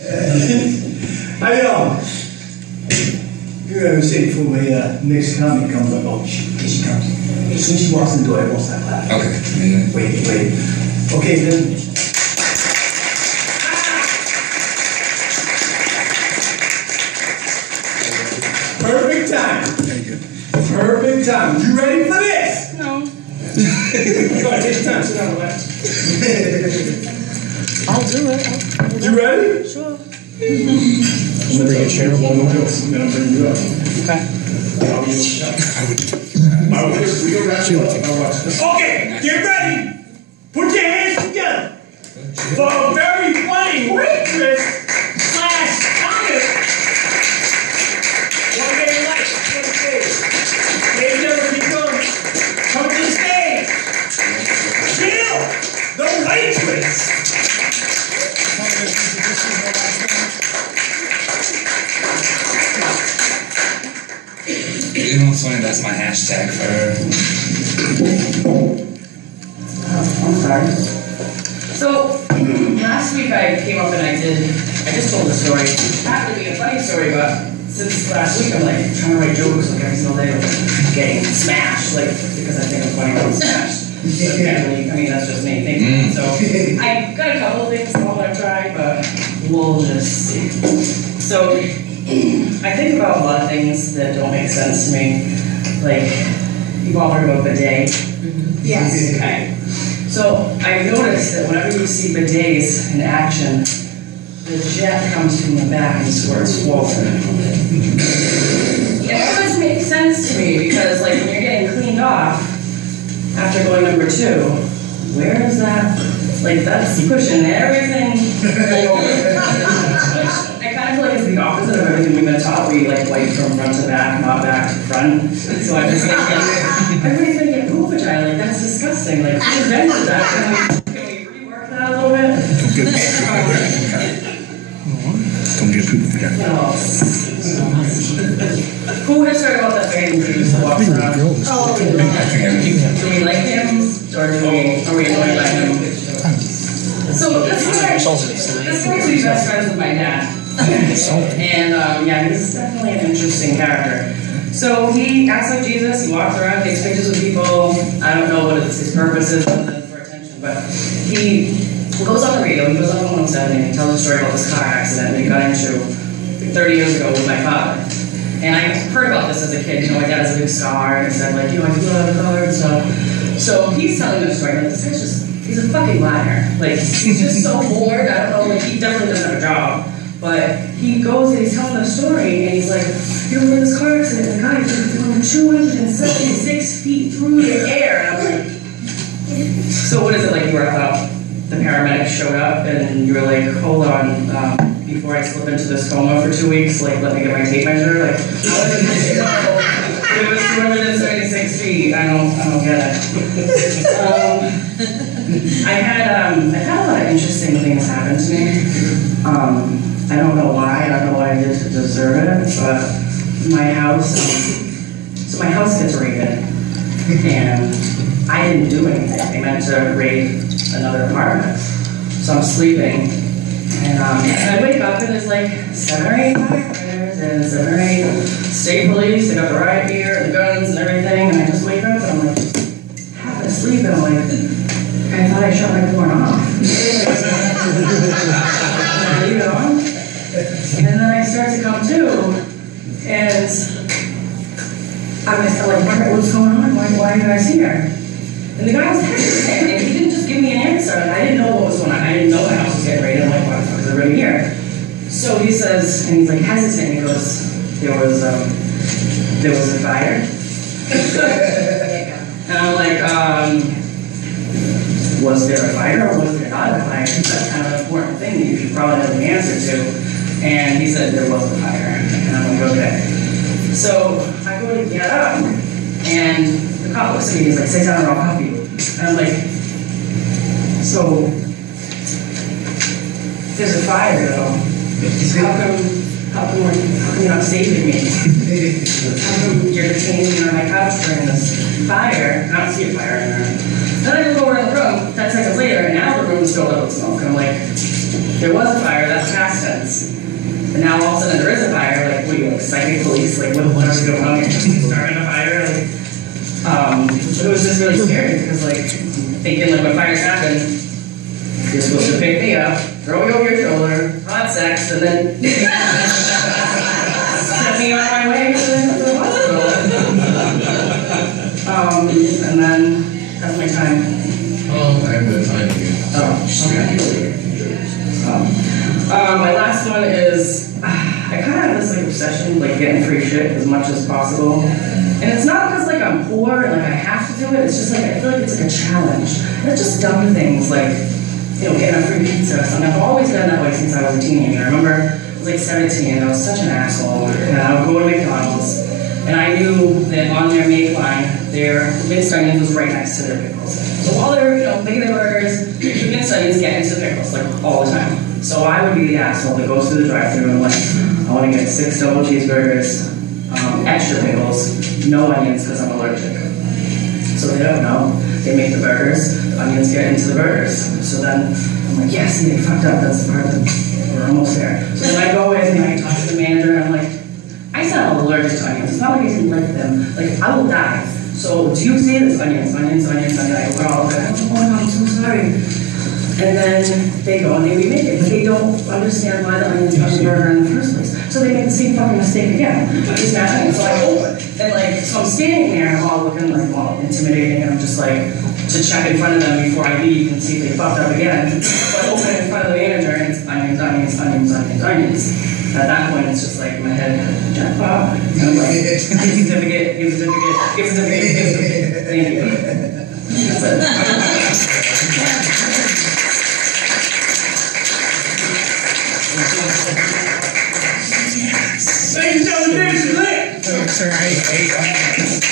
How you doing? You're going to sit before my next comic comes up. Oh, here she comes. As soon as she walks in the door, I won't stop laughing. Okay. Wait. Okay, then. Perfect time. Thank you. Perfect time. You ready for this? No. Go ahead, take your time. Sit down, relax. I'll do it. You ready? Sure. I'm gonna bring a chair along the wheels. I'm gonna bring you up. Okay. Okay, get ready. Put your hands together for a very funny waitress / comic. One day life on the stage. They've never begun. Come to the stage. Jill, the waitress. You know what's funny? That's my hashtag for her. I'm sorry. So, last week I came up and I just told the story. It happened to be a funny story, but since last week I'm like trying to write jokes like every single day, like getting smashed, like because I think I'm funny when I'm smashed. So apparently, I mean, that's just me thinking. So, I got a couple of things I want to try, but we'll just see. So, I think about a lot of things that don't make sense to me. Like, you've all heard about bidet? Yes. Okay. So, I've noticed that whenever you see bidets in action, the jet comes from the back and squirts water. It always makes sense to me because, like, when you're getting cleaned off after going number 2, where is that? Like, that's pushing everything over. I kind of feel like it's the opposite of everything we've been taught, where you like wipe from front to back, not back to front. So I'm just thinking, everybody's gonna get poop vagina, like that's disgusting. Like, who invented that? Can we rework that a little bit? Don't get poop again. Who has heard about that band who just walks around? Do we like him, or are we annoyed by him? So this guy used to be best friends with my dad. And yeah, he's definitely an interesting character. So he acts like Jesus, he walks around, takes pictures with people. I don't know what his purpose is other than for attention, but he goes on the radio, he goes on 107 and he tells a story about this car accident that he got into 30 years ago with my father. And I heard about this as a kid, you know, my dad has a big scar, and he said, like, you know, I flew out of the car and stuff. So he's telling the story, like, this guy's just, he's a fucking liar. Like, he's just so bored, I don't know, like, he definitely doesn't have a job. But he goes and he's telling the story, and he's like, you know, in this car accident, the guy flew 276 feet through the air. And I'm like, so what is it, like, you were out, the paramedics showed up, and you were like, hold on, before I slip into this coma for 2 weeks, like, let me get my tape measure? Like, how did you know it was 276 feet? I don't get it. I had a lot of interesting things happen to me. I don't know why, I don't know what I did to deserve it, but my house gets raided, and I didn't do anything. They meant to raid another apartment. So I'm sleeping, and I wake up and there's like 7 or 8 firefighters and 7 or 8 state police. They got the riot gear and the guns and everything, and I just wake up and I'm like, half asleep, and I'm like, I thought I shut my porn off. I leave it on. And then I start to come to, and I'm like, what's going on? Why are you guys here? And the guy was hesitant, and he didn't just give me an answer, and I didn't know what was going on. I didn't know the house was getting raided. I'm like, why the fuck is everybody here? So he says, and he's like hesitant, he goes, there was a fire. And I'm like, was there a fire or was there not a fire? That's kind of an important thing that you should probably know the answer to. And he said there was a fire. And I'm like, okay. So I go to get up, and the cop looks at me and he's like, sit down or I'll help you. And I'm like, so there's a fire though. How come you're not saving me? How come you're detaining me on my couch during this fire? I don't see a fire in there. Then I look over in the room 10 seconds later, and now the room's filled up with smoke. And I'm like, there was a fire, that's past tense. what do you like, psychic police, like what was going on, starting a fire, like, it was just really scary because like, thinking like when fires happen, you're supposed to pick me up, throw me over your shoulder, have sex, and then set me on my way to the hospital. And then that's my time. Oh, I have the time here. Oh, okay. My last one is, I kind of have this like obsession, like getting free shit as much as possible. And it's not because like I'm poor and like I have to do it, it's just like I feel like it's like a challenge. And it's just dumb things like, you know, getting a free pizza or something. I've always done that way since I was a teenager. I remember I was like 17 and I was such an asshole. And I would go to McDonald's and I knew that on their make line, their minced onions was right next to their pickles. So while they're, you know, making their burgers, the minced onions get into the pickles like all the time. So I would be the asshole that goes through the drive-thru and like, I want to get 6 double cheeseburgers, extra pickles, no onions because I'm allergic. So they don't know. They make the burgers, the onions get into the burgers. So then I'm like, yeah, see, they fucked up. That's the part that we're almost there. So then I go in and I talk to the manager and I'm like, I said I'm allergic to onions. It's not like I didn't like them. Like, I will die. So do you say this? Onions, onions, onions, onions. I go, oh, okay. Oh, I'm so sorry. And then they go and they remake it, but they don't understand why the onions are on the burger in the first place. So they make the same fucking mistake again. Just matching it. So I open. And like, so I'm standing there all looking like, well, intimidating, and I'm just like, to check in front of them before I leave and see if they fucked up again. So I open it in front of the manager and it's onions, onions, onions, onions, onions. At that point, it's just like my head, jackpot. And I'm like, give certificate, give certificate, give certificate, give certificate. Thank you. That's it. Ladies and gentlemen, there's your lit. Sir, I